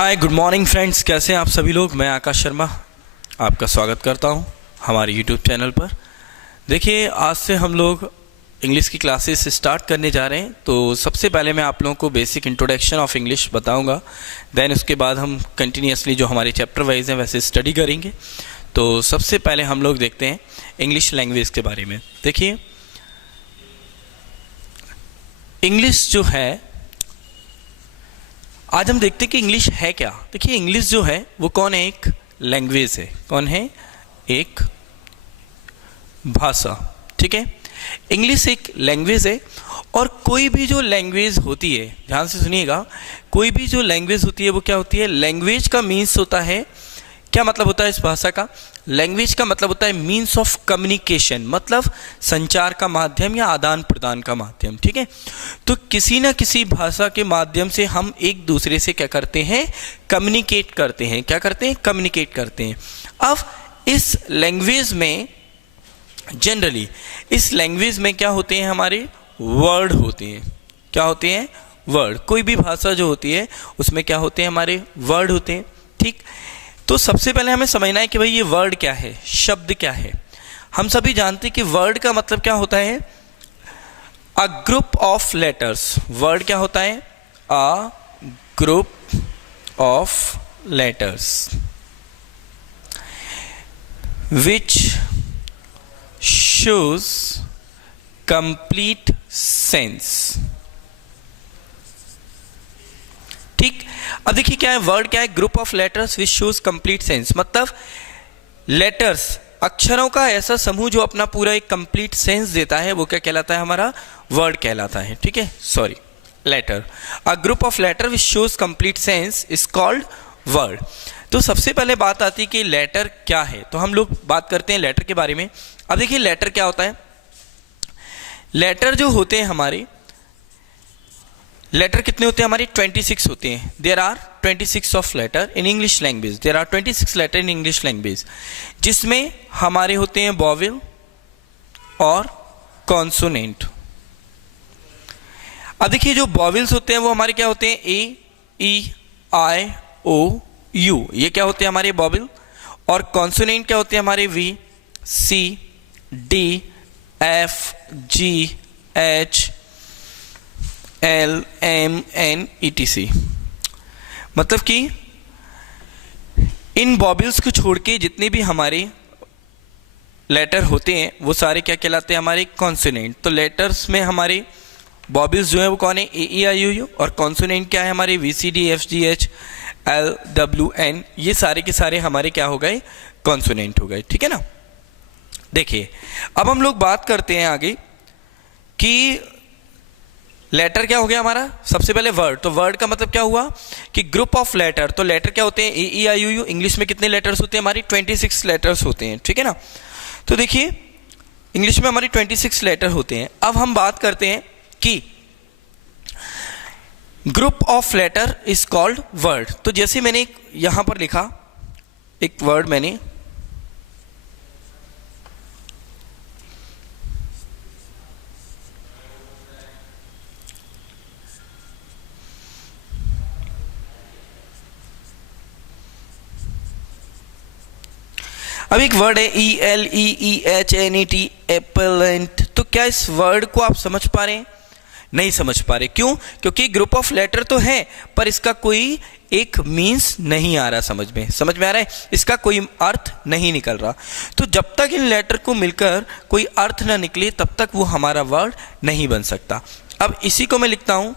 Hi good morning friends, कैसे हैं आप सभी लोग। मैं आकाश शर्मा आपका स्वागत करता हूं हमारे यूट्यूब चैनल पर। देखिए, आज से हम लोग इंग्लिश की क्लासेस स्टार्ट करने जा रहे हैं। तो सबसे पहले मैं आप लोगों को बेसिक इंट्रोडक्शन ऑफ इंग्लिश बताऊंगा, देन उसके बाद हम कंटिन्यूसली जो हमारे चैप्टर वाइज हैं वैसे स्टडी करेंगे। तो सबसे पहले हम लोग देखते हैं इंग्लिश लैंग्वेज के बारे में। देखिए, इंग्लिश जो है, आज हम देखते हैं कि इंग्लिश है क्या। देखिए, इंग्लिश जो है वो कौन है, एक लैंग्वेज है। कौन है? एक भाषा। ठीक है, इंग्लिश एक लैंग्वेज है। और कोई भी जो लैंग्वेज होती है, ध्यान से सुनिएगा, कोई भी जो लैंग्वेज होती है वो क्या होती है। लैंग्वेज का मीन्स होता है, क्या मतलब होता है इस भाषा का? लैंग्वेज का मतलब होता है मीन्स ऑफ कम्युनिकेशन, मतलब संचार का माध्यम या आदान प्रदान का माध्यम। ठीक है, तो किसी न किसी भाषा के माध्यम से हम एक दूसरे से क्या करते हैं, कम्युनिकेट करते हैं। क्या करते हैं? कम्युनिकेट करते हैं। अब इस लैंग्वेज में जनरली, इस लैंग्वेज में क्या होते हैं, हमारे वर्ड होते हैं। क्या होते हैं? वर्ड। कोई भी भाषा जो होती है उसमें क्या होते हैं, हमारे वर्ड होते हैं। ठीक, तो सबसे पहले हमें समझना है कि भाई ये वर्ड क्या है, शब्द क्या है। हम सभी जानते हैं कि वर्ड का मतलब क्या होता है, अ ग्रुप ऑफ लेटर्स। वर्ड क्या होता है? अ group of letters which shows complete sense. ठीक, अब देखिए क्या है वर्ड, क्या है? Group of letters which shows complete sense. मतलब लेटर्स, अक्षरों का ऐसा समूह जो अपना पूरा एक कंप्लीट सेंस देता है, वो क्या कहलाता है? हमारा वर्ड कहलाता है। ठीक है, sorry, letter. A group of letter which shows complete sense is called word. तो सबसे पहले बात आती है कि लेटर क्या है। तो हम लोग बात करते हैं लेटर के बारे में। अब देखिए, लेटर क्या होता है। लेटर जो होते हैं हमारे, लेटर कितने होते हैं हमारे? 26 होते हैं। There are 26 of letter in English language. There are 26 letter in English language, जिसमें हमारे होते हैं वॉवेल और कॉन्सोनेंट। अब देखिए, जो वॉवेल्स होते हैं वो हमारे क्या होते हैं? ए, ई, आई, ओ, यू। ये क्या होते हैं हमारे? वॉवेल। और कॉन्सोनेंट क्या होते हैं हमारे? V, C, D, F, G, H, L, M, N, ETC। मतलब कि इन वॉवेल्स को छोड़ के जितने भी हमारे लेटर होते हैं वो सारे क्या कहलाते हैं? हमारे कॉन्सोनेंट। तो लेटर्स में हमारे वॉवेल्स जो है वो कौन है? ए, ई, आई, ओ, यू। और कॉन्सोनेंट क्या है हमारे? V, C, D, F, G, H, L, W, N. ये सारे के सारे हमारे क्या हो गए? कॉन्सोनेंट हो गए। ठीक है ना। देखिए, अब हम लोग बात करते हैं आगे कि लेटर क्या हो गया हमारा। सबसे पहले वर्ड। तो वर्ड का मतलब क्या हुआ कि ग्रुप ऑफ लेटर। तो लेटर क्या होते हैं? ए, ई, आई, ओ, यू। इंग्लिश में कितने लेटर्स होते हैं हमारी? 26 लेटर्स होते हैं। ठीक है ना। तो देखिए, इंग्लिश में हमारी 26 लेटर होते हैं। अब हम बात करते हैं कि group of letter is called word. तो जैसे मैंने यहां पर लिखा एक वर्ड, मैंने अब एक वर्ड है ELEEHNET, एप्पलेंट। तो क्या इस वर्ड को आप समझ पा रहे हैं? नहीं समझ पा रहे। क्यों? क्योंकि ग्रुप ऑफ लेटर तो है पर इसका कोई एक मीन्स नहीं आ रहा समझ में आ रहा है, इसका कोई अर्थ नहीं निकल रहा। तो जब तक इन लेटर को मिलकर कोई अर्थ ना निकले तब तक वो हमारा वर्ड नहीं बन सकता। अब इसी को मैं लिखता हूं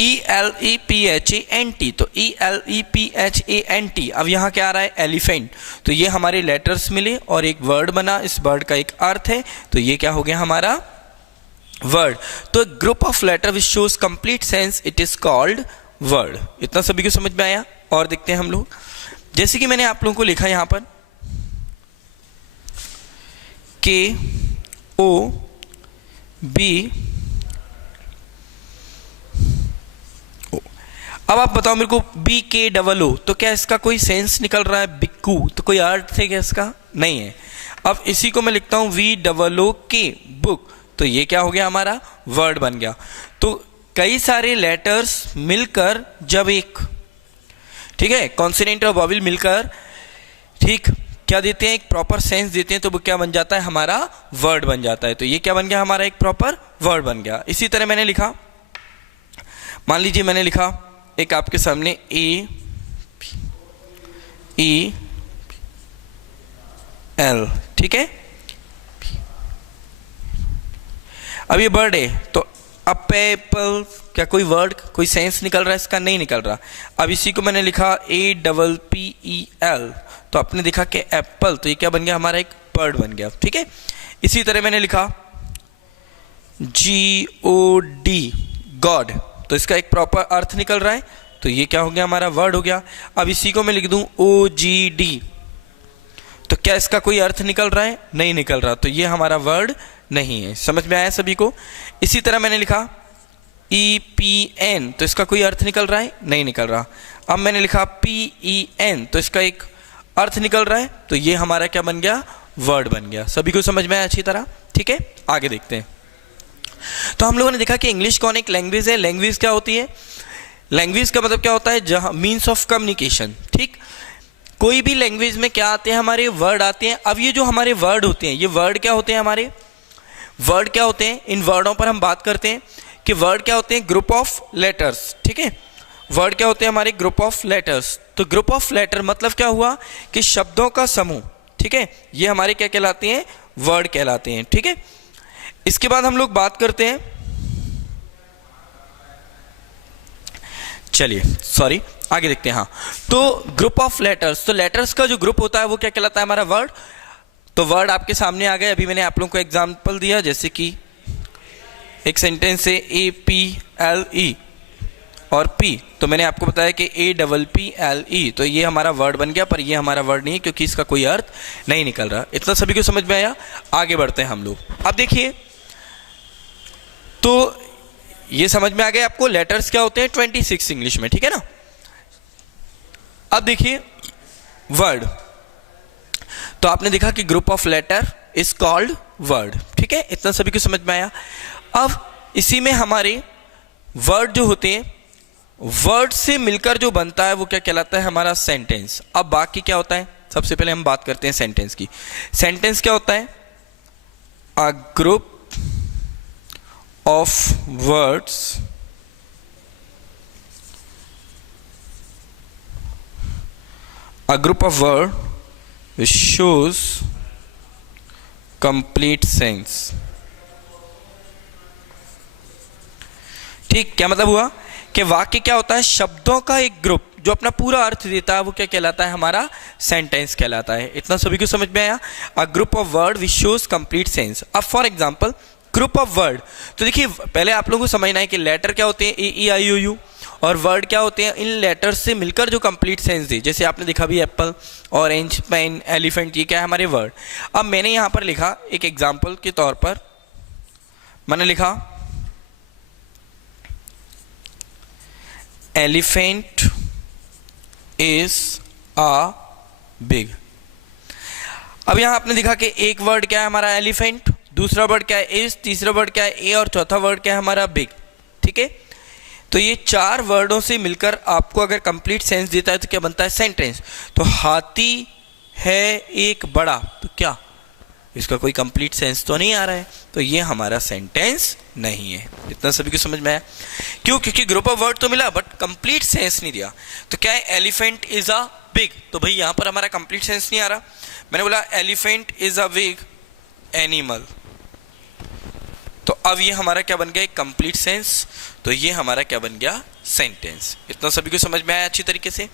ELEPHANT। तो ELEPHANT। अब यहाँ क्या आ रहा है? एलिफेंट। तो ये हमारे लेटर्स मिले और एक वर्ड बना। इस वर्ड का एक अर्थ है, तो ये क्या हो गया हमारा? वर्ड। तो group of letter which shows complete sense, it is called word. इतना सभी को समझ में आया? और देखते हैं हम लोग, जैसे कि मैंने आप लोगों को लिखा यहां पर KOB। अब आप बताओ मेरे को, BKOO। तो क्या इसका कोई सेंस निकल रहा है? बिक्कू। तो कोई अर्थ है क्या इसका? नहीं है। अब इसी को मैं लिखता हूं VOOK, बुक। तो ये क्या हो गया हमारा? वर्ड बन गया। तो कई सारे लेटर्स मिलकर जब एक, ठीक है, कॉन्सोनेंट और वॉवेल मिलकर, ठीक, क्या देते हैं, एक प्रॉपर सेंस देते हैं, तो वो क्या बन जाता है, हमारा वर्ड बन जाता है। तो ये क्या बन गया, हमारा एक प्रॉपर वर्ड बन गया। इसी तरह मैंने लिखा, मान लीजिए मैंने लिखा एक आपके सामने ए ई एल, ठीक है। अब ये वर्ड है, तो अब एप्पल, क्या कोई वर्ड, कोई सेंस निकल रहा है इसका, नहीं निकल रहा। अब इसी को मैंने लिखा APPEL, तो आपने देखा कि एप्पल, तो ये क्या बन गया, हमारा एक वर्ड बन गया, ठीक है। इसी तरह मैंने लिखा GOD, गॉड, तो इसका एक प्रॉपर अर्थ निकल रहा है, तो ये क्या हो गया, हमारा वर्ड हो गया। अब इसी को मैं लिख दूं OGD, तो क्या इसका कोई अर्थ निकल रहा है, नहीं निकल रहा, तो ये हमारा वर्ड नहीं है। समझ में आया सभी को। इसी तरह मैंने लिखा EPN, तो इसका कोई अर्थ निकल रहा है, नहीं निकल रहा। अब मैंने लिखा PEN, तो इसका एक अर्थ निकल रहा है, तो ये हमारा क्या बन गया, वर्ड बन गया। सभी को समझ में आया अच्छी तरह, ठीक है। आगे देखते हैं। तो हम लोगों ने देखा कि इंग्लिश कौन एक लैंग्वेज है। लैंग्वेज क्या होती है, लैंग्वेज का मतलब क्या होता है, जहां मीन्स ऑफ कम्युनिकेशन, ठीक। कोई भी लैंग्वेज में क्या आते हैं, हमारे वर्ड आते हैं। अब ये जो हमारे वर्ड होते हैं, ये वर्ड क्या होते हैं, हमारे वर्ड क्या होते हैं, इन वर्डों पर हम बात करते हैं कि वर्ड क्या होते हैं, ग्रुप ऑफ लेटर्स, ठीक है। वर्ड क्या होते हैं हमारे, ग्रुप ऑफ लेटर्स। तो ग्रुप ऑफ लेटर मतलब क्या हुआ कि शब्दों का समूह, ठीक है, ये हमारे क्या कहलाते हैं, वर्ड कहलाते हैं, ठीक है। इसके बाद हम लोग बात करते हैं, चलिए सॉरी आगे देखते हैं। हाँ, तो ग्रुप ऑफ लेटर्स, तो लेटर्स का जो ग्रुप होता है वो क्या कहलाता है, हमारा वर्ड। तो वर्ड आपके सामने आ गए। अभी मैंने आप लोगों को एग्जांपल दिया, जैसे कि एक सेंटेंस है APLE और P, तो मैंने आपको बताया कि APPLE, तो ये हमारा वर्ड बन गया, पर ये हमारा वर्ड नहीं है क्योंकि इसका कोई अर्थ नहीं निकल रहा। इतना सभी को समझ में आया। आगे बढ़ते हैं हम लोग। अब देखिए, तो ये समझ में आ गया आपको लेटर्स क्या होते हैं 26 इंग्लिश में, ठीक है ना। अब देखिए वर्ड, तो आपने देखा कि group of letter is called word, ठीक है। इतना सभी को समझ में आया। अब इसी में हमारे वर्ड जो होते हैं, वर्ड से मिलकर जो बनता है वो क्या कहलाता है, हमारा सेंटेंस। अब बाकी क्या होता है, सबसे पहले हम बात करते हैं सेंटेंस की। सेंटेंस क्या होता है, अ group of words a group of word which shows complete sense, ठीक। क्या मतलब हुआ कि वाक्य क्या होता है, शब्दों का एक ग्रुप जो अपना पूरा अर्थ देता है वो क्या कहलाता है, हमारा सेंटेंस कहलाता है। इतना सभी को समझ में आया। A group of word which shows complete sense. अब for example group of word, तो देखिए पहले आप लोगों को समझना है कि लेटर क्या होते हैं, AEIOU, और वर्ड क्या होते हैं, इन लेटर्स से मिलकर जो कंप्लीट सेंस दे। जैसे आपने देखा भी एप्पल, ऑरेंज, पेन, एलिफेंट, ये क्या है, हमारे वर्ड। अब मैंने यहाँ पर लिखा एक एग्जाम्पल के तौर पर, मैंने लिखा एलिफेंट इज अ बिग। अब यहाँ आपने देखा कि एक वर्ड क्या है हमारा एलिफेंट, दूसरा वर्ड क्या है इज, तीसरा वर्ड क्या है ए, और चौथा वर्ड क्या है हमारा बिग, ठीक है। तो ये चार वर्डों से मिलकर आपको अगर कंप्लीट सेंस देता है तो क्या बनता है, सेंटेंस। तो हाथी है एक बड़ा, तो क्या इसका कोई कंप्लीट सेंस तो नहीं आ रहा है, तो ये हमारा सेंटेंस नहीं है। इतना सभी को समझ में आया। क्यों, क्योंकि ग्रुप ऑफ वर्ड तो मिला बट कंप्लीट सेंस नहीं दिया। तो क्या है, एलिफेंट इज अ बिग, तो भाई यहाँ पर हमारा कंप्लीट सेंस नहीं आ रहा। मैंने बोला elephant is a big animal, तो अब ये हमारा क्या बन गया, एक कंप्लीट सेंस। तो ये हमारा क्या बन गया, सेंटेंस। इतना सभी को समझ में आया अच्छी तरीके से,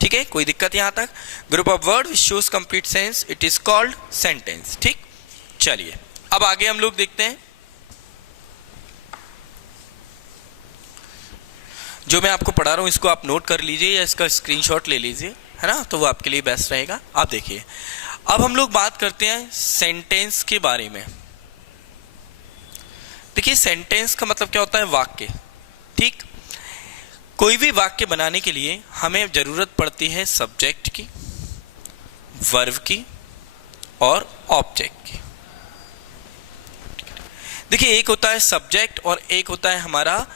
ठीक है। कोई दिक्कत यहाँ तक। Group of word which shows complete sense, it is called sentence, ठीक। चलिए अब आगे हम लोग देखते हैं। जो मैं आपको पढ़ा रहा हूं इसको आप नोट कर लीजिए या इसका स्क्रीनशॉट ले लीजिए, है ना, तो वो आपके लिए बेस्ट रहेगा। आप देखिए, अब हम लोग बात करते हैं सेंटेंस के बारे में। देखिए सेंटेंस का मतलब क्या होता है, वाक्य, ठीक। कोई भी वाक्य बनाने के लिए हमें जरूरत पड़ती है सब्जेक्ट की, वर्ब की और ऑब्जेक्ट की। देखिए एक होता है सब्जेक्ट और एक होता है हमारा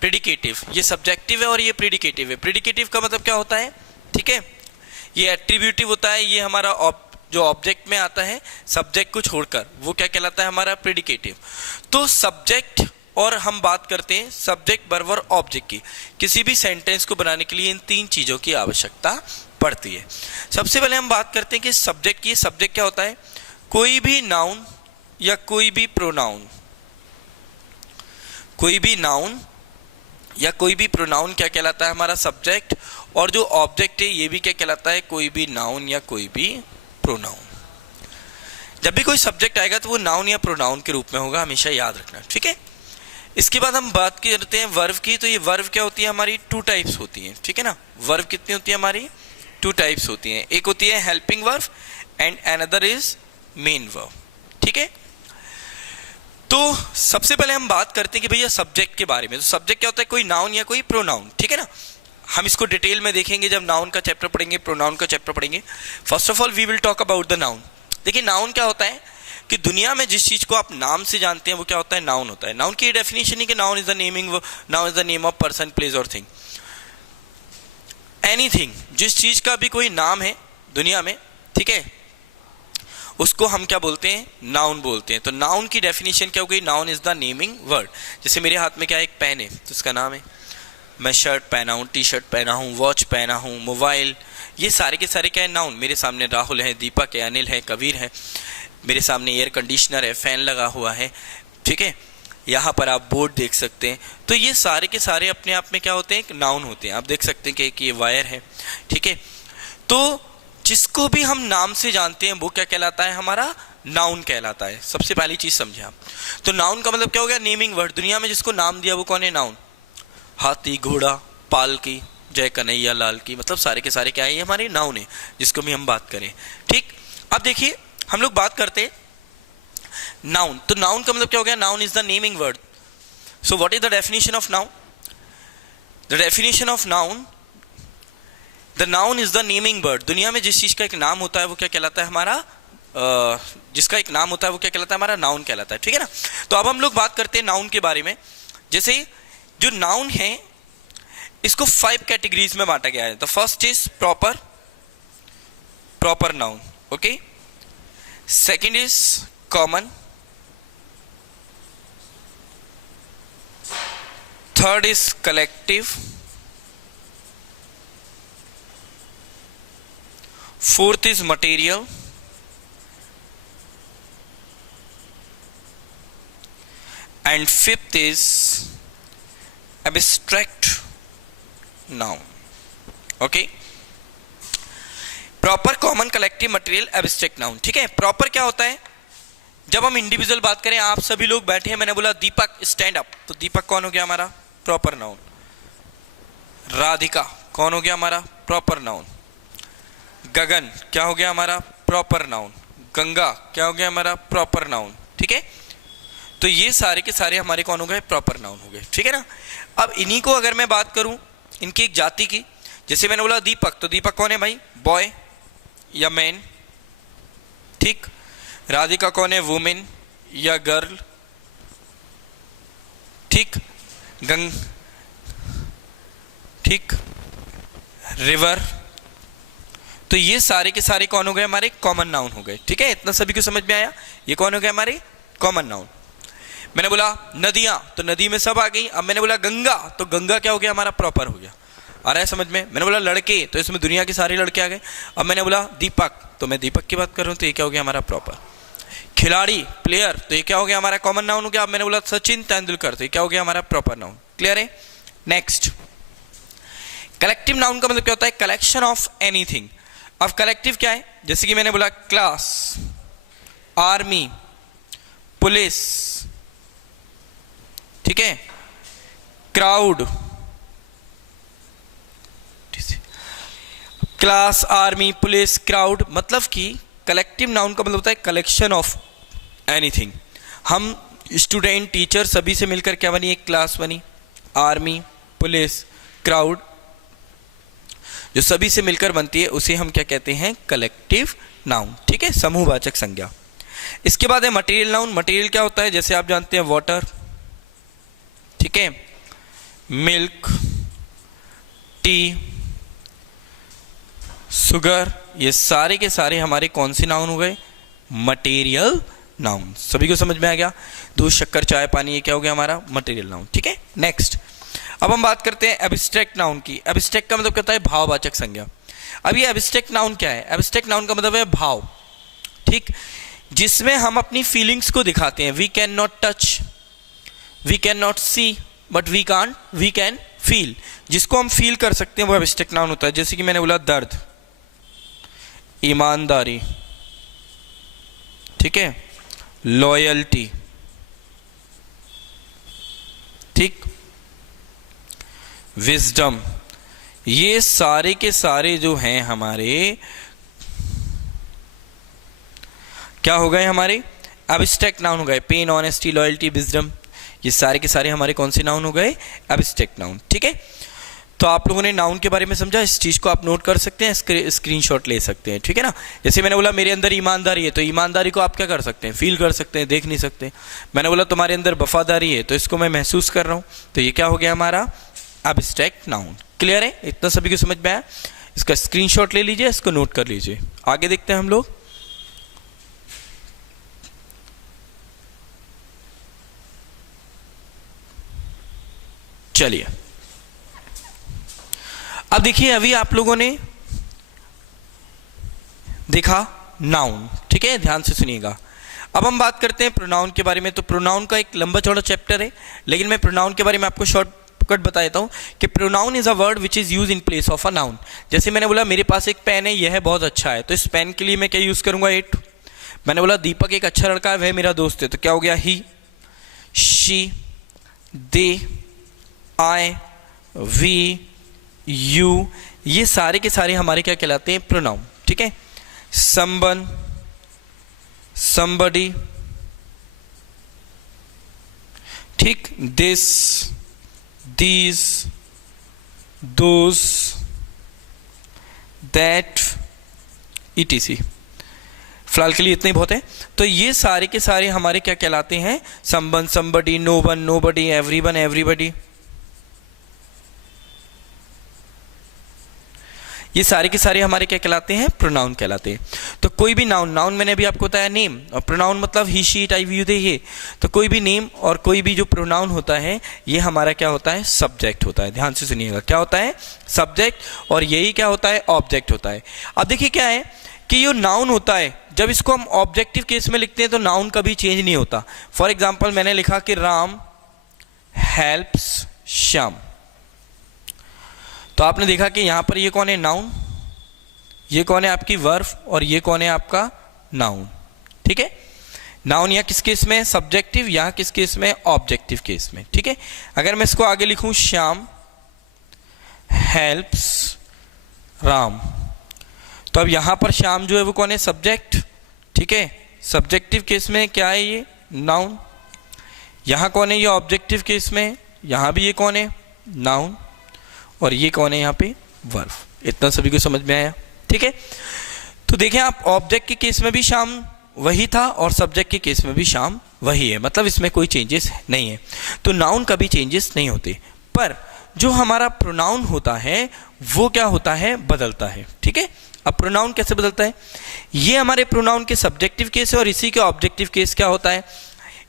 प्रेडिकेटिव, ये सब्जेक्टिव है और ये प्रेडिकेटिव है। प्रेडिकेटिव का मतलब क्या होता है, ठीक है, ये एट्रीब्यूटिव होता है, ये हमारा जो ऑब्जेक्ट में आता है सब्जेक्ट को छोड़कर, वो क्या कहलाता है हमारा प्रेडिकेटिव। तो सब्जेक्ट और हम बात करते हैं सब्जेक्ट वर्ब और ऑब्जेक्ट की, किसी भी सेंटेंस को बनाने के लिए इन तीन चीज़ों की आवश्यकता पड़ती है। सबसे पहले हम बात करते हैं कि सब्जेक्ट की। सब्जेक्ट क्या होता है, कोई भी नाउन या कोई भी प्रोनाउन, कोई भी नाउन या कोई भी प्रोनाउन क्या कहलाता है हमारा सब्जेक्ट, और जो ऑब्जेक्ट है ये भी क्या कहलाता है, कोई भी नाउन या कोई भी प्रोनाउन। जब भी कोई सब्जेक्ट आएगा तो वो नाउन या प्रोनाउन के रूप में होगा, हमेशा याद रखना, ठीक है। इसके बाद हम बात करते हैं वर्ब की। तो ये वर्ब क्या होती है हमारी, टू टाइप्स होती हैं, ठीक है ना। वर्ब कितनी होती है हमारी, टू टाइप्स होती हैं। एक होती है helping verb and another is main verb, ठीक है। तो सबसे पहले हम बात करते हैं कि भैया सब्जेक्ट के बारे में। तो सब्जेक्ट क्या होता है, कोई नाउन या कोई प्रोनाउन, ठीक है ना। हम इसको डिटेल में देखेंगे जब नाउन का चैप्टर पढ़ेंगे, प्रोनाउन का चैप्टर पढ़ेंगे। First of all we will talk about the noun. देखिए नाउन क्या होता है कि दुनिया में जिस चीज को आप नाम से जानते हैं वो क्या होता है, नाउन होता है। नाउन की डेफिनेशन है कि noun is the naming, noun is the name of person, place और थिंग, एनीथिंग। जिस चीज का भी कोई नाम है दुनिया में, ठीक है, उसको हम क्या बोलते हैं, नाउन बोलते हैं। तो नाउन की डेफिनेशन क्या हो गई, noun is the naming word. जैसे मेरे हाथ में क्या है, एक पेन है, तो उसका नाम है। मैं शर्ट पहना हूँ, टी शर्ट पहना हूँ, वॉच पहना हूँ, मोबाइल, ये सारे के सारे क्या है, नाउन। मेरे सामने राहुल है, दीपक है, अनिल है, कबीर है, मेरे सामने एयर कंडीशनर है, फैन लगा हुआ है, ठीक है, यहाँ पर आप बोर्ड देख सकते हैं। तो ये सारे के सारे अपने आप में क्या होते हैं, एक नाउन होते हैं। आप देख सकते हैं कि ये वायर है, ठीक है। तो जिसको भी हम नाम से जानते हैं वो क्या कहलाता है, हमारा नाउन कहलाता है। सबसे पहली चीज समझे आप। तो नाउन का मतलब क्या हो गया, नेमिंग वर्ड। दुनिया में जिसको नाम दिया वो कौन है, नाउन। हाथी, घोड़ा, पालकी, जय कन्हैया लाल की, मतलब सारे के सारे क्या है, ये हमारे नाउन है जिसको भी हम बात करें, ठीक। अब देखिए हम लोग बात करते हैं नाउन। तो नाउन का मतलब क्या हो गया, noun is the naming word. So what is the definition of noun, the definition of noun, the noun is the naming word. दुनिया में जिस चीज का एक नाम होता है वो क्या कहलाता है हमारा, जिसका एक नाम होता है वो क्या कहलाता है, हमारा नाउन कहलाता है, ठीक है ना। तो अब हम लोग बात करते हैं नाउन के बारे में। जैसे जो नाउन है इसको 5 कैटेगरीज में बांटा गया है। The first is proper, proper noun, okay. Second is common, third is collective, fourth is material, and fifth is abstract noun, okay. Proper, common, collective, material, abstract noun, ठीक है। प्रॉपर क्या होता है, जब हम इंडिविजुअल बात करें, आप सभी लोग बैठे हैं, मैंने बोला दीपक स्टैंड अप, तो दीपक कौन हो गया हमारा, प्रॉपर नाउन। राधिका कौन हो गया हमारा, प्रॉपर नाउन। गगन क्या हो गया हमारा, प्रॉपर नाउन। गंगा क्या हो गया हमारा, प्रॉपर नाउन, ठीक है। तो ये सारे के सारे हमारे कौन हो गए, प्रॉपर नाउन हो गए, ठीक है ना। अब इन्हीं को अगर मैं बात करूं इनकी एक जाति की, जैसे मैंने बोला दीपक, तो दीपक कौन है भाई, बॉय या मैन, ठीक। राधिका कौन है, वुमेन या गर्ल, ठीक। ठीक, रिवर। तो ये सारे के सारे कौन हो गए हमारे, कॉमन नाउन हो गए, ठीक है। इतना सभी को समझ में आया, ये कौन हो गए हमारे कॉमन नाउन। मैंने बोला नदियां, तो नदी में सब आ गई। अब मैंने बोला गंगा, तो गंगा क्या हो गया हमारा, प्रॉपर हो गया, आ रहा है समझ में। मैंने बोला लड़के, तो इसमें दुनिया के सारे लड़के आ गए। अब मैंने बोला दीपक, तो मैं दीपक की बात कर रहा हूँ, तो ये क्या हो गया हमारा प्रॉपर। खिलाड़ी, प्लेयर, तो ये क्या हो गया हमारा कॉमन नाउन हो गया। अब मैंने बोला सचिन तेंदुलकर, तो ये क्या हो गया हमारा प्रॉपर नाउन, क्लियर है। नेक्स्ट, कलेक्टिव नाउन का मतलब क्या होता है, कलेक्शन ऑफ एनीथिंग। अब कलेक्टिव क्या है, जैसे कि मैंने बोला क्लास, आर्मी, पुलिस, ठीक है, crowd, class, army, police, crowd, मतलब कि कलेक्टिव नाउन का मतलब होता है कलेक्शन ऑफ एनीथिंग। हम स्टूडेंट, टीचर सभी से मिलकर क्या बनी, एक क्लास बनी। आर्मी, पुलिस, क्राउड, जो सभी से मिलकर बनती है उसे हम क्या कहते हैं, कलेक्टिव नाउन, ठीक है, समूहवाचक संज्ञा। इसके बाद है मटेरियल नाउन। मटेरियल क्या होता है, जैसे आप जानते हैं वाटर, ठीक है, मिल्क, टी, शुगर, ये सारे के सारे हमारे कौन से नाउन हो गए? Material noun. सभी को समझ में आ गया? दूध, शक्कर, चाय, पानी, ये क्या हो गया हमारा? Material noun. ठीक है, नेक्स्ट अब हम बात करते हैं एब्स्ट्रैक्ट नाउन की। एब्स्ट्रैक्ट का मतलब कहता है भाववाचक संज्ञा। अब ये एब्स्ट्रैक्ट नाउन क्या है? एब्स्ट्रैक्ट नाउन का मतलब है भाव, ठीक, जिसमें हम अपनी फीलिंग्स को दिखाते हैं। We can not touch, we can not see, but we can feel. जिसको हम फील कर सकते हैं वो एब्स्ट्रैक्ट नाउन होता है। जैसे कि मैंने बोला दर्द, ईमानदारी, ठीक है, लॉयल्टी, ठीक, विजडम, ये सारे के सारे जो हैं हमारे क्या हो गए? हमारे एब्स्ट्रैक्ट नाउन हो गए। पेन, ऑनेस्टी, लॉयल्टी, विजडम, ये सारे के सारे हमारे कौन से नाउन हो गए? Abstract noun. ठीक है, तो आप लोगों ने नाउन के बारे में समझा। इस चीज़ को आप नोट कर सकते हैं, स्क्रीनशॉट ले सकते हैं, ठीक है ना। जैसे मैंने बोला मेरे अंदर ईमानदारी है, तो ईमानदारी को आप क्या कर सकते हैं? फील कर सकते हैं, देख नहीं सकते। मैंने बोला तुम्हारे अंदर वफादारी है, तो इसको मैं महसूस कर रहा हूँ, तो ये क्या हो गया हमारा? Abstract noun. क्लियर है? इतना सभी को समझ में आया? इसका स्क्रीनशॉट ले लीजिए, इसको नोट कर लीजिए। आगे देखते हैं हम लोग। चलिए, अब देखिए, अभी आप लोगों ने देखा नाउन, ठीक है, ध्यान से सुनिएगा। अब हम बात करते हैं प्रोनाउन के बारे में। तो प्रोनाउन का एक लंबा चौड़ा चैप्टर है, लेकिन मैं प्रोनाउन के बारे में आपको शॉर्टकट बता देता हूँ कि pronoun is a word which is use in place of a noun. जैसे मैंने बोला मेरे पास एक पेन है, यह बहुत अच्छा है, तो इस पेन के लिए मैं क्या यूज करूंगा? इट। मैंने बोला दीपक एक अच्छा लड़का है, वह मेरा दोस्त है, तो क्या हो गया? He, she, they, I, we, you, ये सारे के सारे हमारे क्या कहलाते हैं? प्रोनाउन। ठीक है, समवन, somebody, ठीक, this, these, those, that, etc। फिलहाल के लिए इतने ही बहुत है। तो ये सारे के सारे हमारे क्या कहलाते हैं? Someone, somebody, no one, nobody, everyone, everybody, ये सारे के सारे हमारे क्या कहलाते हैं? प्रोनाउन कहलाते हैं। तो कोई भी नाउन मैंने अभी आपको बताया नेम, और प्रोनाउन मतलब he, she, it, I, we, you, they, ये। तो कोई भी नेम और कोई भी जो प्रोनाउन होता है, ये हमारा क्या होता है? सब्जेक्ट होता है। ध्यान से सुनिएगा, क्या होता है? सब्जेक्ट, और यही क्या होता है? ऑब्जेक्ट होता है। अब देखिए क्या है कि ये नाउन होता है, जब इसको हम ऑब्जेक्टिव केस में लिखते हैं तो नाउन कभी चेंज नहीं होता। फॉर एग्जाम्पल मैंने लिखा कि राम हेल्प्स श्याम, तो आपने देखा कि यहां पर ये कौन है? नाउन, ये कौन है? आपकी वर्ब, और ये कौन है? आपका नाउन। ठीक है, नाउन यहाँ किस केस में? सब्जेक्टिव, यहाँ किस केस में? ऑब्जेक्टिव केस में। ठीक है, अगर मैं इसको आगे लिखूं श्याम हेल्प्स राम, तो अब यहां पर श्याम जो है वो कौन है? सब्जेक्ट। ठीक है, सब्जेक्टिव केस में क्या है? ये नाउन। यहां कौन है? ये ऑब्जेक्टिव केस में, यहां भी ये कौन है? नाउन, और ये कौन है यहाँ पे? वर्ब। इतना सभी को समझ में आया? ठीक है, तो देखें आप, ऑब्जेक्ट के केस में भी शाम वही था और सब्जेक्ट के केस में भी शाम वही है, मतलब इसमें कोई चेंजेस नहीं है। तो नाउन कभी चेंजेस नहीं होते, पर जो हमारा प्रोनाउन होता है वो क्या होता है? बदलता है। ठीक है, अब प्रोनाउन कैसे बदलता है? ये हमारे प्रोनाउन के सब्जेक्टिव केस है, और इसी के ऑब्जेक्टिव केस क्या होता है?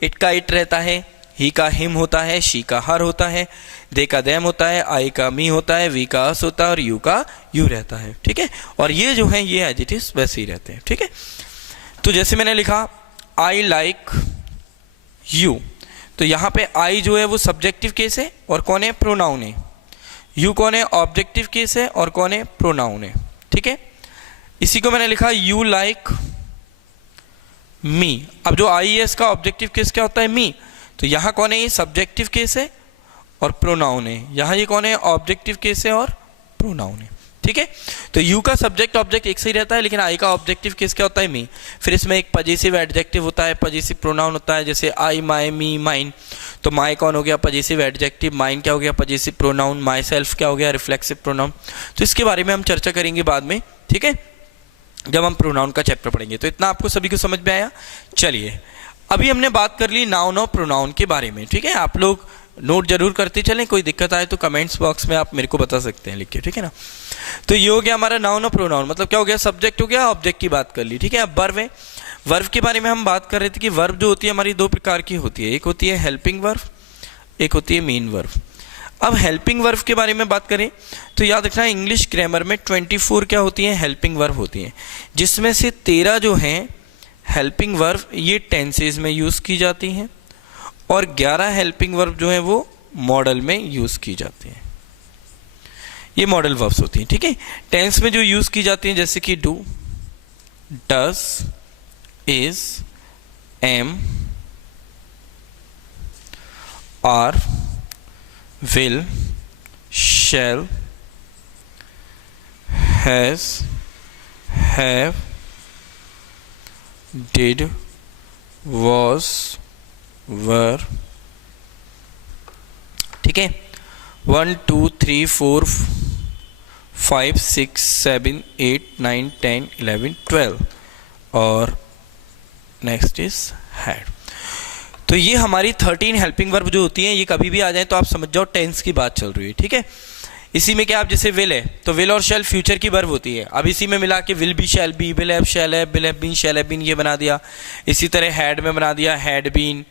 इट का इट रहता है, ही का हिम होता है, शी का हर होता है, दे का देम होता है, आई का मी होता है, वी का अस होता है, और यू का यू रहता है। ठीक है, और ये जो है ये एज इट इज वैसे ही रहते हैं। ठीक है, तो जैसे मैंने लिखा आई लाइक यू, तो यहाँ पे आई जो है वो सब्जेक्टिव केस है और कौन है? प्रोनाउन है। यू कौन है? ऑब्जेक्टिव केस है और कौन है? प्रोनाउन है। ठीक है, इसी को मैंने लिखा यू लाइक मी। अब जो आई है इसका ऑब्जेक्टिव केस क्या होता है? मी। तो यहाँ कौन है? ये सब्जेक्टिव केस है और प्रोनाउन है। यहाँ ये कौन है? ऑब्जेक्टिव केस है और प्रोनाउन है। ठीक है, तो यू का सब्जेक्ट ऑब्जेक्ट एक सही रहता है, लेकिन आई का ऑब्जेक्टिव केस क्या होता है? मी। फिर इसमें एक पजेसिव एडजेक्टिव होता है, पजेसिव प्रोनाउन होता है, जैसे आई, माई, मी, माइन। तो माई कौन हो गया? Possessive adjective. माइन क्या हो गया? Possessive pronoun. माई सेल्फ क्या हो गया? Reflexive pronoun. तो इसके बारे में हम चर्चा करेंगे बाद में, ठीक है, जब हम प्रोनाउन का चैप्टर पढ़ेंगे। तो इतना आपको सभी को समझ में आया? चलिए, अभी हमने बात कर ली नाउन और प्रोनाउन के बारे में। ठीक है, आप लोग नोट जरूर करते चलें, कोई दिक्कत आए तो कमेंट्स बॉक्स में आप मेरे को बता सकते हैं लिख के, ठीक है ना। तो ये हो गया हमारा नाउन और प्रोनाउन, मतलब क्या हो गया, सब्जेक्ट हो गया, ऑब्जेक्ट की बात कर ली, ठीक है। अब वर्ब है, वर्ब के बारे में हम बात कर रहे थे कि वर्ब जो होती है हमारी दो प्रकार की होती है, एक होती है हेल्पिंग वर्ब, एक होती है मेन वर्ब। अब हेल्पिंग वर्ब के बारे में बात करें तो याद रखना इंग्लिश ग्रामर में 24 क्या होती हैं, हेल्पिंग वर्ब होती हैं, जिसमें से 13 जो हैं हेल्पिंग वर्ब ये टेंसेज में यूज़ की जाती हैं और 11 हेल्पिंग वर्ब जो हैं वो मॉडल में यूज़ की जाती हैं। ये मॉडल वर्ब्स होती हैं, ठीक है। टेंस में जो यूज़ की जाती हैं जैसे कि do, does, is, am, are, will, shall, has, have, did, was, were, ठीक है। 1 2 3 4 5 6 7 8 9 10 11 12 और नेक्स्ट इज हैड। तो ये हमारी 13 हेल्पिंग वर्ब जो होती हैं ये कभी भी आ जाए तो आप समझ जाओ टेंस की बात चल रही है, ठीक है। इसी में क्या आप जैसे विल है तो विल और शैल फ्यूचर की वर्ब होती है, अब इसी में मिला के will be, shall be, will have, shall have, will have been, shall have been ये बना दिया। इसी तरह हैड में बना दिया हैड बीन,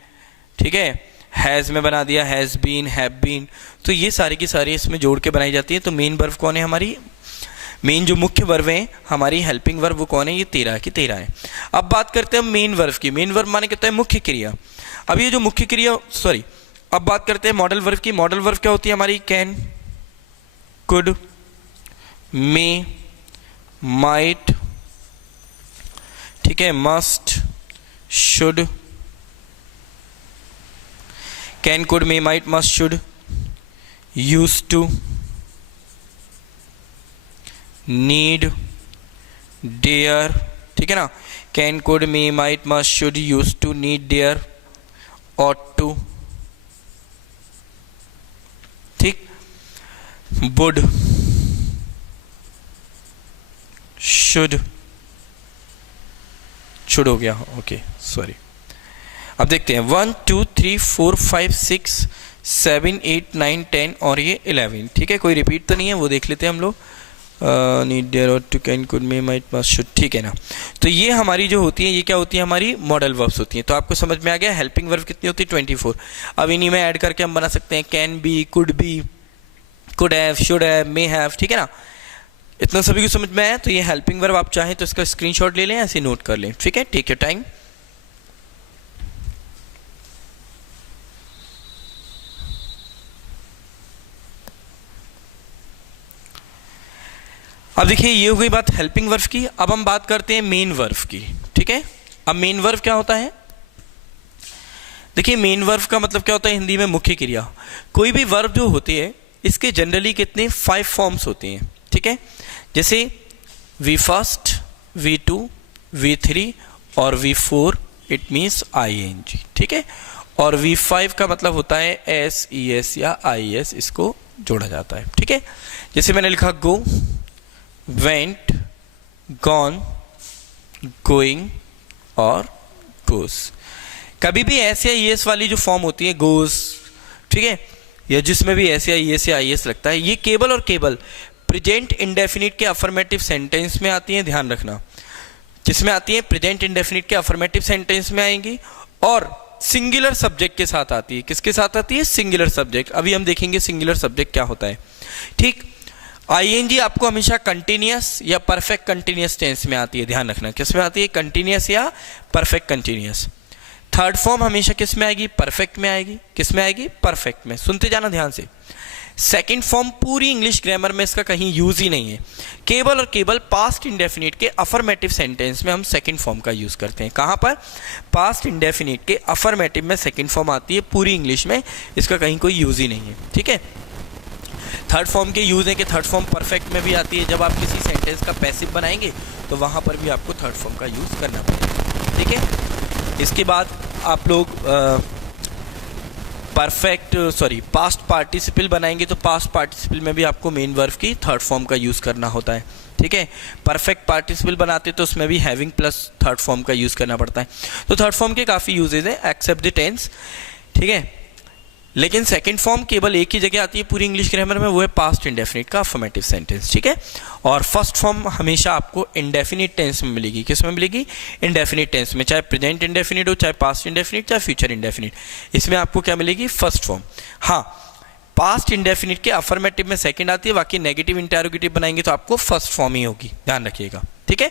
ठीक है। हैज़ में बना दिया हैज़ बीन, हैव बीन। तो ये सारी की सारी इसमें जोड़ के बनाई जाती है। तो मेन वर्ब कौन है हमारी, मेन जो मुख्य वर्ब हैं हमारी हेल्पिंग वर्ब वो कौन है, ये 13 की 13 है। अब बात करते हैं मेन वर्ब की। मेन वर्ब माने कहते हैं मुख्य क्रिया। अब ये जो मुख्य क्रिया अब बात करते हैं मॉडल वर्ब की। मॉडल वर्ब क्या होती है हमारी, कैन, कुड, मे, माइट, ठीक है, must, should, can, could, may, might, must, should, used to, need, dare, ठीक है ना। Can, could, may, might, must, should, used to, need, dare, ought to, ठीक, would, should हो गया, ओके सॉरी। अब देखते हैं 1 2 3 4 5 6 7 8 9 10 और ये 11, ठीक है। कोई रिपीट तो नहीं है, वो देख लेते हैं हम लोग। Need, dare, ought to, can, could, may, might, must, should, ठीक है ना। तो ये हमारी जो होती है ये क्या होती है हमारी मॉडल वर्ब्स होती हैं। तो आपको समझ में आ गया हेल्पिंग वर्ब कितनी होती है, 24। अब इन्हीं में ऐड करके हम बना सकते हैं can be, could have, should have, may have, ठीक है ना। इतना सभी को समझ में आया। तो ये हेल्पिंग वर्ब आप चाहें तो इसका स्क्रीनशॉट ले लें, ऐसे नोट कर लें, ठीक है। Take your time. अब देखिए ये हो गई बात हेल्पिंग वर्ब की। अब हम बात करते हैं मेन वर्ब की, ठीक है। अब मेन वर्ब क्या होता है, देखिए मेन वर्ब का मतलब क्या होता है हिंदी में, मुख्य क्रिया। कोई भी वर्ब जो होती है इसके जनरली कितने 5 फॉर्म्स होती हैं, ठीक है। जैसे V1, V2, V3 और V4 इट मीन्स ING, ठीक है। और V5 का मतलब होता है SES या IES, इसको जोड़ा जाता है, ठीक है। जैसे मैंने लिखा गो, वेंट, गॉन, गोइंग और गोस। कभी भी एस या ईएस वाली जो फॉर्म होती है गोस, ठीक है, या जिसमें भी एस या ईएस या आईएस लगता है, ये केवल और केवल प्रेजेंट इंडेफिनिट के अफर्मेटिव सेंटेंस में आती है। ध्यान रखना, किसमें आती है, प्रेजेंट इंडेफिनिट के अफर्मेटिव सेंटेंस में आएंगी और सिंगुलर सब्जेक्ट के साथ आती है। किसके साथ आती है, सिंगुलर सब्जेक्ट। अभी हम देखेंगे सिंगुलर सब्जेक्ट क्या होता है, ठीक। ING आपको हमेशा कंटिन्यूअस या परफेक्ट कंटिन्यूअस टेंस में आती है। ध्यान रखना किस में आती है, कंटिन्यूअस या परफेक्ट कंटिन्यूअस। थर्ड फॉर्म हमेशा किस में आएगी, परफेक्ट में आएगी। किस में आएगी, परफेक्ट में। सुनते जाना ध्यान से। सेकंड फॉर्म पूरी इंग्लिश ग्रामर में इसका कहीं यूज ही नहीं है, केवल और केवल पास्ट इंडेफिनिट के अफर्मेटिव सेंटेंस में हम सेकंड फॉर्म का यूज करते हैं। कहाँ पर, पास्ट इंडेफिनिट के अफर्मेटिव में सेकंड फॉर्म आती है। पूरी इंग्लिश में इसका कहीं कोई यूज ही नहीं है, ठीक है। थर्ड फॉर्म के यूज है कि थर्ड फॉर्म परफेक्ट में भी आती है। जब आप किसी सेंटेंस का पैसिव बनाएंगे तो वहाँ पर भी आपको थर्ड फॉर्म का यूज करना पड़ेगा, ठीक है। इसके बाद आप लोग पास्ट पार्टिसिपल बनाएंगे तो पास्ट पार्टिसिपल में भी आपको मेन वर्ब की थर्ड फॉर्म का यूज़ करना होता है, ठीक है। परफेक्ट पार्टिसिपल बनाते तो उसमें भी हैविंग प्लस थर्ड फॉर्म का यूज़ करना पड़ता है। तो थर्ड फॉर्म के काफ़ी यूजेज हैं, एक्सेप्ट द टेंस, ठीक है। लेकिन सेकंड फॉर्म केवल एक ही जगह आती है पूरी इंग्लिश ग्रामर में, वो है पास्ट इंडेफिनिट का अफर्मेटिव सेंटेंस, ठीक है। और फर्स्ट फॉर्म हमेशा आपको इंडेफिनिट टेंस में मिलेगी। किस में मिलेगी? इंडेफिनिट टेंस में, चाहे प्रेजेंट इंडेफिनिट हो, चाहे पास्ट इंडेफिनिट, चाहे फ्यूचर इंडेफिनिट, इसमें आपको क्या मिलेगी? First form. हाँ, पास्ट इंडेफिनिट के अफर्मेटिव में सेकंड आती है, बाकी नेगेटिव इंटेरोगेटिव बनाएंगे तो आपको फर्स्ट फॉर्म ही होगी, ध्यान रखिएगा, ठीक है।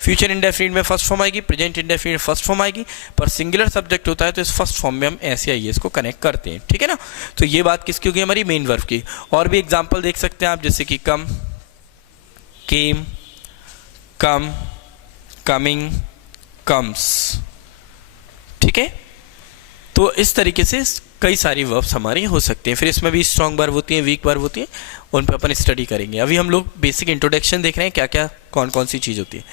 फ्यूचर इंडेफिनिट में फर्स्ट फॉर्म आएगी, प्रेजेंट इंडेफिनिट फर्स्ट फॉर्म आएगी, पर सिंगुलर सब्जेक्ट होता है तो इस फर्स्ट फॉर्म में हम एस या ईएस को कनेक्ट करते हैं, ठीक है ना। तो ये बात किसकी होगी? हमारी मेन वर्ब की। और भी एग्जाम्पल देख सकते हैं आप, जैसे कि कम, केम, कम, कमिंग, कम्स, ठीक है। तो इस तरीके से कई सारी वर्ब्स हमारी हो सकती हैं। फिर इसमें भी स्ट्रॉन्ग वर्ब होती है, वीक वर्ब होती है, उन पर अपन स्टडी करेंगे। अभी हम लोग बेसिक इंट्रोडक्शन देख रहे हैं, क्या क्या कौन कौन सी चीज़ होती है।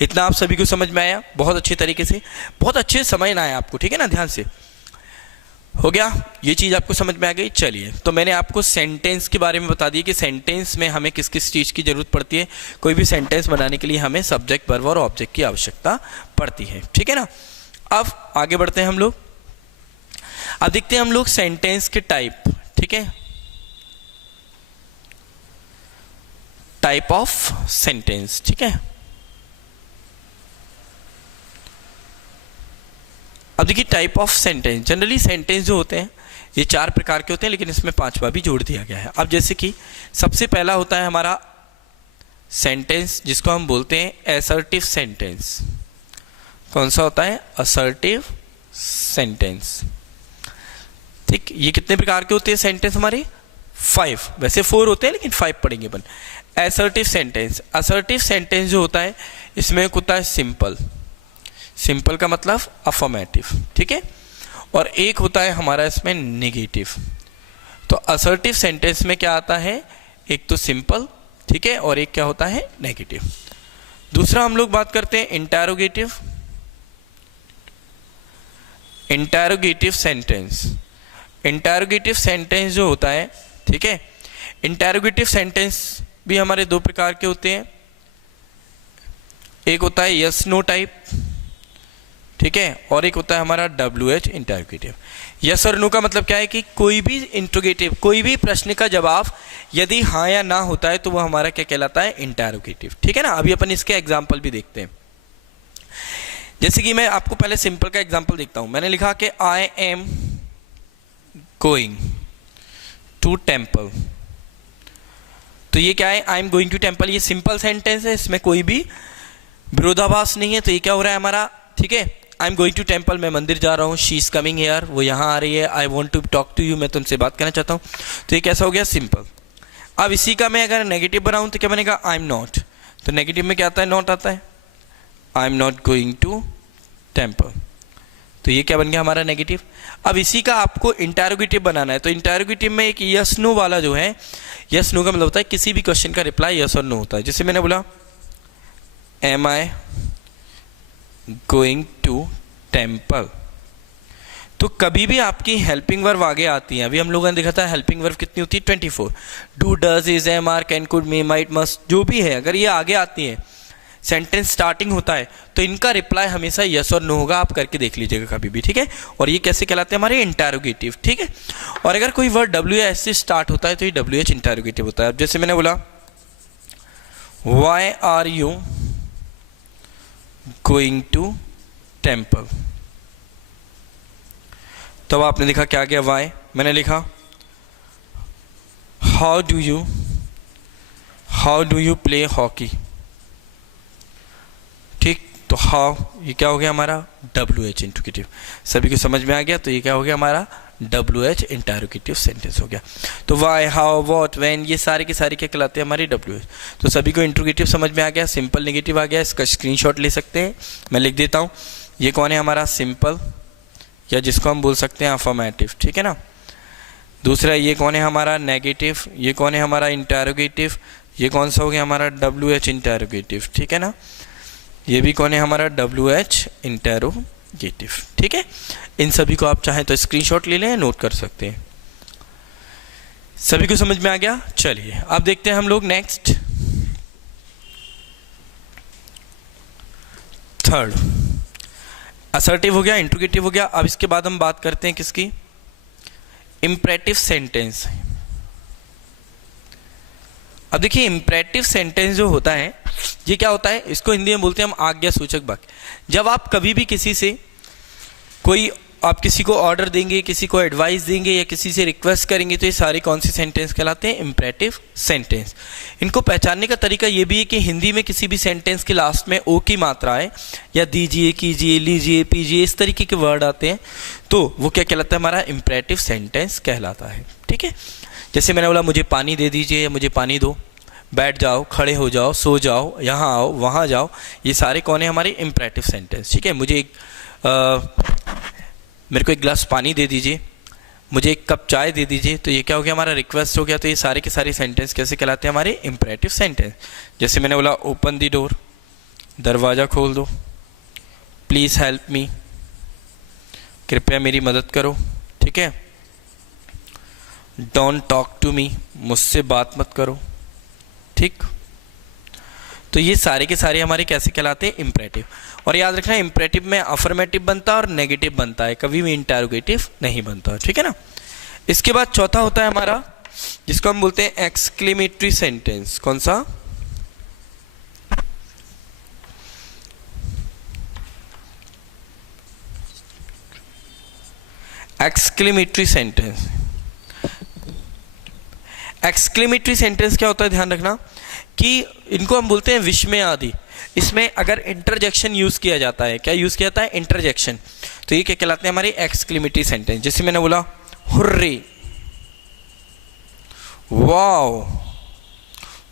इतना आप सभी को समझ में आया? बहुत अच्छे तरीके से, बहुत अच्छे समझना है आपको, ठीक है ना, ध्यान से। हो गया, ये चीज़ आपको समझ में आ गई। चलिए, तो मैंने आपको सेंटेंस के बारे में बता दिया कि सेंटेंस में हमें किस किस चीज़ की ज़रूरत पड़ती है। कोई भी सेंटेंस बनाने के लिए हमें सब्जेक्ट, वर्ब और ऑब्जेक्ट की आवश्यकता पड़ती है, ठीक है ना। अब आगे बढ़ते हैं हम लोग। अब देखते हैं हम लोग सेंटेंस के टाइप, ठीक है, टाइप ऑफ सेंटेंस, ठीक है। अब देखिए type of sentence, generally sentence जो होते हैं ये 4 प्रकार के होते हैं, लेकिन इसमें 5वां भी जोड़ दिया गया है। अब जैसे कि सबसे पहला होता है हमारा सेंटेंस जिसको हम बोलते हैं असर्टिव सेंटेंस। कौन सा होता है? असर्टिव सेंटेंस, ठीक। ये कितने प्रकार के होते हैं सेंटेंस हमारे? 5, वैसे 4 होते हैं लेकिन 5 पढ़ेंगे अपन। असर्टिव सेंटेंस, असर्टिव सेंटेंस जो होता है इसमें एक होता है सिंपल, सिंपल का मतलब अफर्मेटिव, ठीक है। और एक होता है हमारा इसमें नेगेटिव। तो असर्टिव सेंटेंस में क्या आता है? एक तो सिंपल, ठीक है, और एक क्या होता है? नेगेटिव। दूसरा हम लोग बात करते हैं interrogative, interrogative sentence. Interrogative sentence जो होता है, ठीक है, इंटेरोगेटिव सेंटेंस भी हमारे 2 प्रकार के होते हैं। एक होता है यस नो टाइप, ठीक है, और एक होता है हमारा WH इंटेरोगेटिव। यस और नो का मतलब क्या है कि कोई भी इंट्रोगेटिव, कोई भी प्रश्न का जवाब यदि हाँ या ना होता है तो वो हमारा क्या कहलाता है? इंटेरोगेटिव, ठीक है ना। अभी अपन इसके एग्जाम्पल भी देखते हैं। जैसे कि मैं आपको पहले सिंपल का एग्जाम्पल देखता हूं। मैंने लिखा कि I am going to temple. तो ये क्या है? I am going to temple, ये सिंपल सेंटेंस है, इसमें कोई भी विरोधाभास नहीं है। तो ये क्या हो रहा है हमारा? ठीक है, I am going to temple, मैं मंदिर जा रहा हूँ। शी इज कमिंग हेयर, वो यहाँ आ रही है। I want to talk to you, मैं तुमसे बात करना चाहता हूँ। तो ये कैसा हो गया? सिंपल। अब इसी का मैं अगर नेगेटिव बनाऊँ तो क्या बनेगा? I am not. तो नेगेटिव में क्या आता है? नॉट आता है। I am not going to temple, तो ये क्या बन गया हमारा? नेगेटिव। अब इसी का आपको इंटेरोगेटिव बनाना है। तो इंटेरोगेटिव में एक यस नो वाला जो है, यस नो का मतलब होता है किसी भी क्वेश्चन का रिप्लाई यस और नो होता है। जैसे मैंने बोला am I going to temple, तो कभी भी आपकी हेल्पिंग वर्ब आगे आती है। अभी हम लोगों ने देखा था हेल्पिंग वर्ब कितनी होती है? 24। Do, does, is, am, are, can, could, may, might, must, जो भी है, अगर ये आगे आती है, सेंटेंस स्टार्टिंग होता है, तो इनका रिप्लाई हमेशा यस और नो होगा। आप करके देख लीजिएगा कभी भी, ठीक है। और ये कैसे कहलाते हैं? हमारे इंटेरोगेटिव, ठीक है। और अगर कोई वर्ड WH से स्टार्ट होता है तो ये WH इंटेरोगेटिव होता है। अब जैसे मैंने बोला why are you going to temple, तो अब आपने देखा क्या गया? वाई। मैंने लिखा how do you play hockey, ठीक। तो हाउ, ये क्या हो गया हमारा? WH interrogative. सभी को समझ में आ गया? तो ये क्या हो गया हमारा? WH इंटेरोगेटिव सेंटेंस हो गया। तो वाई, हाउ, व्हाट, व्हेन, ये सारे के सारे क्या कहलाते हैं? हमारी WH। तो सभी को इंटेरोगेटिव समझ में आ गया, सिंपल नेगेटिव आ गया। इसका स्क्रीनशॉट ले सकते हैं, मैं लिख देता हूँ। ये कौन है हमारा? सिंपल, या जिसको हम बोल सकते हैं अफर्मेटिव, ठीक है ना। दूसरा ये कौन है हमारा? नेगेटिव। ये कौन है हमारा? इंटेरोगेटिव। ये कौन सा हो गया हमारा? WH इंटेरोगेटिव, ठीक है ना। ये भी कौन है हमारा? WH इंटेरोगेटिव, ठीक है। इन सभी को आप चाहें तो स्क्रीनशॉट ले लें, नोट कर सकते हैं। सभी को समझ में आ गया? चलिए अब देखते हैं हम लोग नेक्स्ट, थर्ड। असर्टिव हो गया, इंट्रोगेटिव हो गया। अब इसके बाद हम बात करते हैं किसकी? Imperative sentence. अब देखिए इम्परेटिव सेंटेंस जो होता है ये क्या होता है, इसको हिंदी में बोलते हैं हम आज्ञा सूचक वाक्य। जब आप कभी भी किसी से आप किसी को ऑर्डर देंगे, किसी को एडवाइस देंगे या किसी से रिक्वेस्ट करेंगे तो ये सारे कौन से सेंटेंस कहलाते हैं, इम्परेटिव सेंटेंस। इनको पहचानने का तरीका ये भी है कि हिंदी में किसी भी सेंटेंस के लास्ट में ओ की मात्रा है या दीजिए, कीजिए, लीजिए, पीजिए, इस तरीके के वर्ड आते हैं तो वो क्या कहलाता है, हमारा इम्परेटिव सेंटेंस कहलाता है। ठीक है, जैसे मैंने बोला मुझे पानी दे दीजिए या मुझे पानी दो, बैठ जाओ, खड़े हो जाओ, सो जाओ, यहाँ आओ, वहाँ जाओ, ये सारे कौन है, हमारे इम्परेटिव सेंटेंस। ठीक है, मेरे को एक गिलास पानी दे दीजिए, मुझे एक कप चाय दे दीजिए, तो ये क्या हो गया, हमारा रिक्वेस्ट हो गया। तो ये सारे के सारे सेंटेंस कैसे कहलाते हैं, हमारे इम्परेटिव सेंटेंस। जैसे मैंने बोला ओपन द डोर, दरवाज़ा खोल दो, प्लीज़ हेल्प मी, कृपया मेरी मदद करो। ठीक है, डोंट टॉक टू मी, मुझसे बात मत करो। ठीक, तो ये सारे के सारे हमारे कैसे कहलाते हैं, इम्परेटिव। और याद रखना इम्परेटिव में अफर्मेटिव बनता है और नेगेटिव बनता है, कभी भी इंटरोगेटिव नहीं बनता। ठीक है ना। इसके बाद चौथा होता है हमारा जिसको हम बोलते हैं एक्सक्लेमेटरी सेंटेंस। कौन सा, एक्सक्लेमेटरी सेंटेंस। एक्सक्लेमेटरी सेंटेंस क्या होता है, ध्यान रखना कि इनको हम बोलते हैं विस्मय आदि। इसमें अगर इंटरजेक्शन यूज किया जाता है, क्या यूज किया जाता है, इंटरजेक्शन, तो ये क्या कहलाते हैं, हमारे एक्सक्लेमेटरी सेंटेंस। जैसे मैंने बोला हुर्रे, वाओ,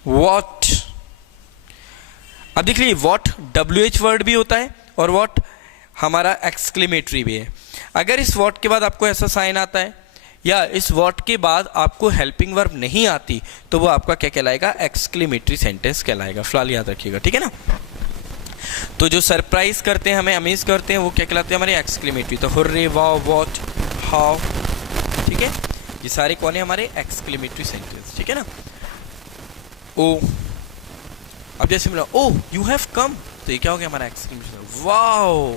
व्हाट। अब देख लीजिए व्हाट WH वर्ड भी होता है और व्हाट हमारा एक्सक्लेमेटरी भी है। अगर इस व्हाट के बाद आपको ऐसा साइन आता है या इस व्हाट के बाद आपको हेल्पिंग वर्ब नहीं आती तो वो आपका क्या कहलाएगा, एक्सक्लेमेटरी सेंटेंस कहलाएगा। फिलहाल याद रखिएगा। ठीक है ना। तो जो सरप्राइज करते हैं, हमें अमेज करते हैं, वो क्या कहलाते हैं, हमारे एक्सक्लेमेटरी। तो हुर्रे, वाओ, व्हाट, हाउ। ठीक है, ये सारे कौन है, हमारे एक्सक्लेमेटरी सेंटेंस। ठीक है ना। ओ, अब जैसे मिला ओ यू हैव कम, तो ये क्या हो गया, हमारा exclamatory. Wow,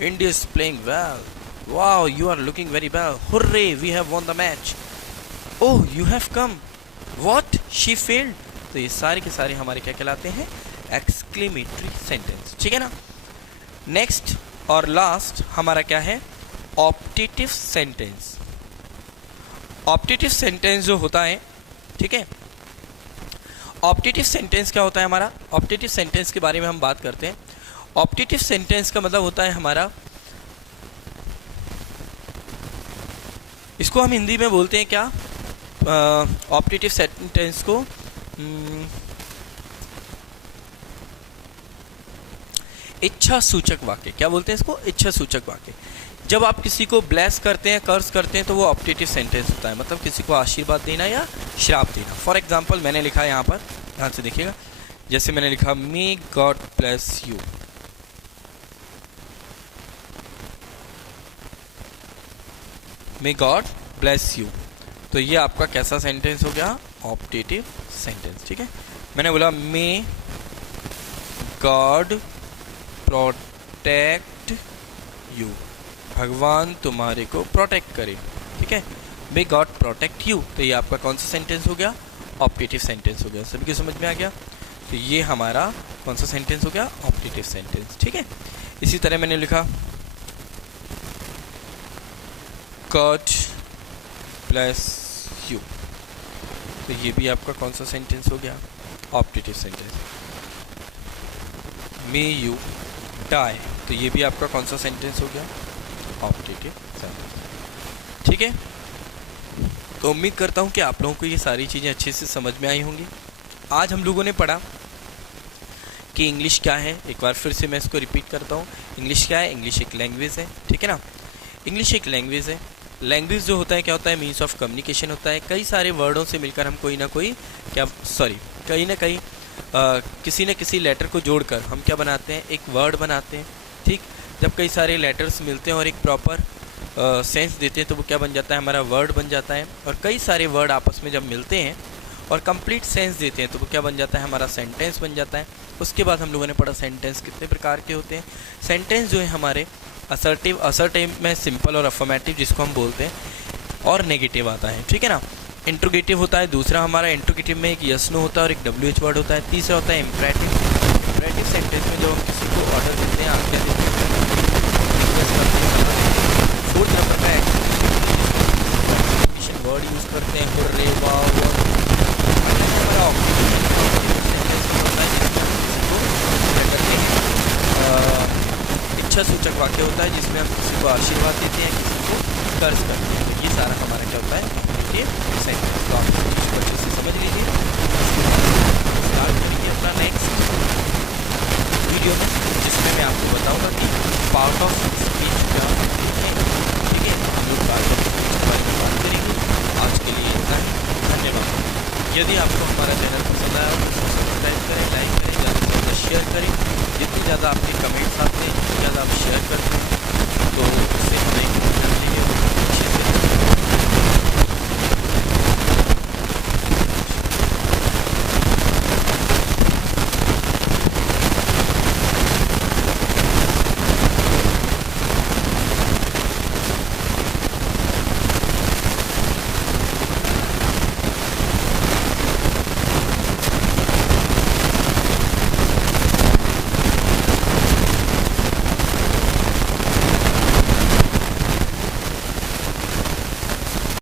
India is playing well, wow, you are looking very well, hooray, we have won the match, oh you have come, what, she failed। तो ये सारे के सारे हमारे क्या कहलाते हैं, एक्सक्लेमेटरी सेंटेंस। ठीक है ना। नेक्स्ट और लास्ट हमारा क्या है, ऑप्टेटिव सेंटेंस। ऑप्टेटिव सेंटेंस जो होता है, ठीक है, ऑप्टेटिव सेंटेंस क्या होता है हमारा, ऑप्टेटिव सेंटेंस के बारे में हम बात करते हैं। ऑप्टेटिव सेंटेंस का मतलब होता है हमारा, इसको हम हिंदी में बोलते हैं क्या, ऑप्टेटिव सेंटेंस को इच्छा सूचक वाक्य। क्या बोलते हैं इसको, इच्छा सूचक वाक्य। जब आप किसी को ब्लेस करते हैं, कर्स करते हैं, तो वो ऑप्टेटिव सेंटेंस होता है, मतलब किसी को आशीर्वाद देना या श्राप देना। फॉर एग्जाम्पल मैंने लिखा है यहाँ पर, ध्यान से देखिएगा, जैसे मैंने लिखा may God bless you, may God bless you, तो ये आपका कैसा सेंटेंस हो गया, ऑप्टेटिव सेंटेंस। ठीक है, मैंने बोला मे गॉड प्रोटेक्ट यू, भगवान तुम्हारे को प्रोटेक्ट करे। ठीक है, मे गॉड प्रोटेक्ट यू, तो ये आपका कौन सा सेंटेंस हो गया, ऑप्टेटिव सेंटेंस हो गया। सभी को समझ में आ गया। तो ये हमारा कौन सा सेंटेंस हो गया, ऑप्टेटिव सेंटेंस। ठीक है, इसी तरह मैंने लिखा God bless you, तो ये भी आपका कौन सा सेंटेंस हो गया, optative sentence. May you die, तो ये भी आपका कौन सा सेंटेंस हो गया, ऑप्टेटिव सेंटेंस। ठीक है, तो उम्मीद करता हूँ कि आप लोगों को ये सारी चीज़ें अच्छे से समझ में आई होंगी। आज हम लोगों ने पढ़ा कि इंग्लिश क्या है। एक बार फिर से मैं इसको रिपीट करता हूँ, इंग्लिश क्या है, इंग्लिश एक लैंग्वेज है। ठीक है ना, इंग्लिश एक लैंग्वेज है। लैंग्वेज जो होता है क्या होता है, मीन्स ऑफ कम्युनिकेशन होता है। कई सारे वर्डों से मिलकर हम कोई ना कोई कहीं ना कहीं किसी न किसी लेटर को जोड़कर हम क्या बनाते हैं, एक वर्ड बनाते हैं। ठीक, जब कई सारे लेटर्स मिलते हैं और एक प्रॉपर सेंस देते हैं तो वो क्या बन जाता है, हमारा वर्ड बन जाता है। और कई सारे वर्ड आपस में जब मिलते हैं और कंप्लीट सेंस देते हैं तो वो क्या बन जाता है, हमारा सेंटेंस बन जाता है। उसके बाद हम लोगों ने पढ़ा सेंटेंस कितने प्रकार के होते हैं। सेंटेंस जो है हमारे असर्टिव में सिंपल और अफर्मेटिव जिसको हम बोलते हैं, और नेगेटिव आता है, ठीक है ना। इंट्रोगेटिव होता है दूसरा हमारा, इंट्रोगेटिव में एक यस नो होता है और एक WH वर्ड होता है। तीसरा होता है इम्परेटिव। इम्परेटिव सेंटेंस में जब हम किसी को ऑर्डर देते हैं, आज्ञा देते हैं, फोर्थ नंबर पे एक्शन वर्ड यूज करते हैं, हुर्रे, वाह, हमारा इच्छा सूचक वाक्य होता है जिसमें हम किसी को आशीर्वाद देते हैं, किसी को कर्ज करते हैं। ये सारा हमारा क्या होता है, ये सेंटेंस। तो आप अच्छे से समझ लीजिए। स्टार्ट करेंगे अपना नेक्स्ट वीडियो में, जिसमें मैं आपको बताऊंगा कि पार्ट ऑफ स्पीच क्या है, ठीक है। हम लोग पार्ट ऑफ स्पीच के बारे में बात करेंगे। आज के लिए इतना ही, धन्यवाद। यदि आपको हमारा चैनल पसंद आया तो सब्सक्राइब करें, लाइक करें, ज़्यादा से ज़्यादा शेयर करें। जितनी ज़्यादा आपके कमेंट्स आते हैं, जितनी ज़्यादा आप शेयर करते हैं, तो उससे हमें